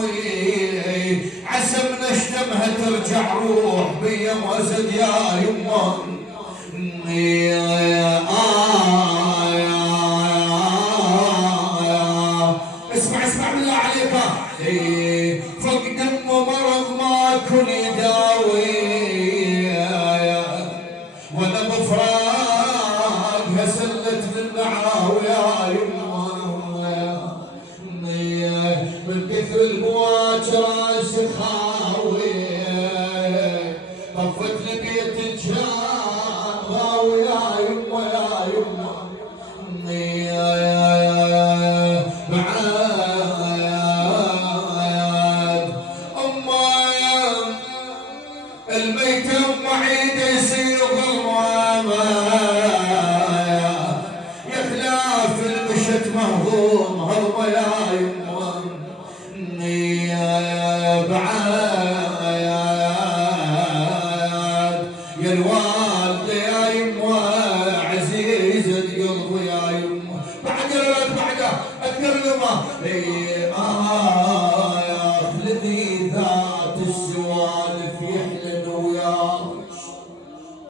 تداوي عسى من اشتمها ترجع روح بيا واسد يا يمه. اسمع بالله عليك فوق دم مرض ما كن يداوي وانا بفراقها سلت من نعاوي يا يمه. من كثر البواجر راسي خاوي طفت لي بيت كان غاوي يا يمه يا يمه. الميتة معيدة يصير ظلمة يا خلاف المشت مهضوم هضمة يا يمه. بعاد يا الوالدة يا يمه عزيزة قلبي يا يمه. بعد أذكر لما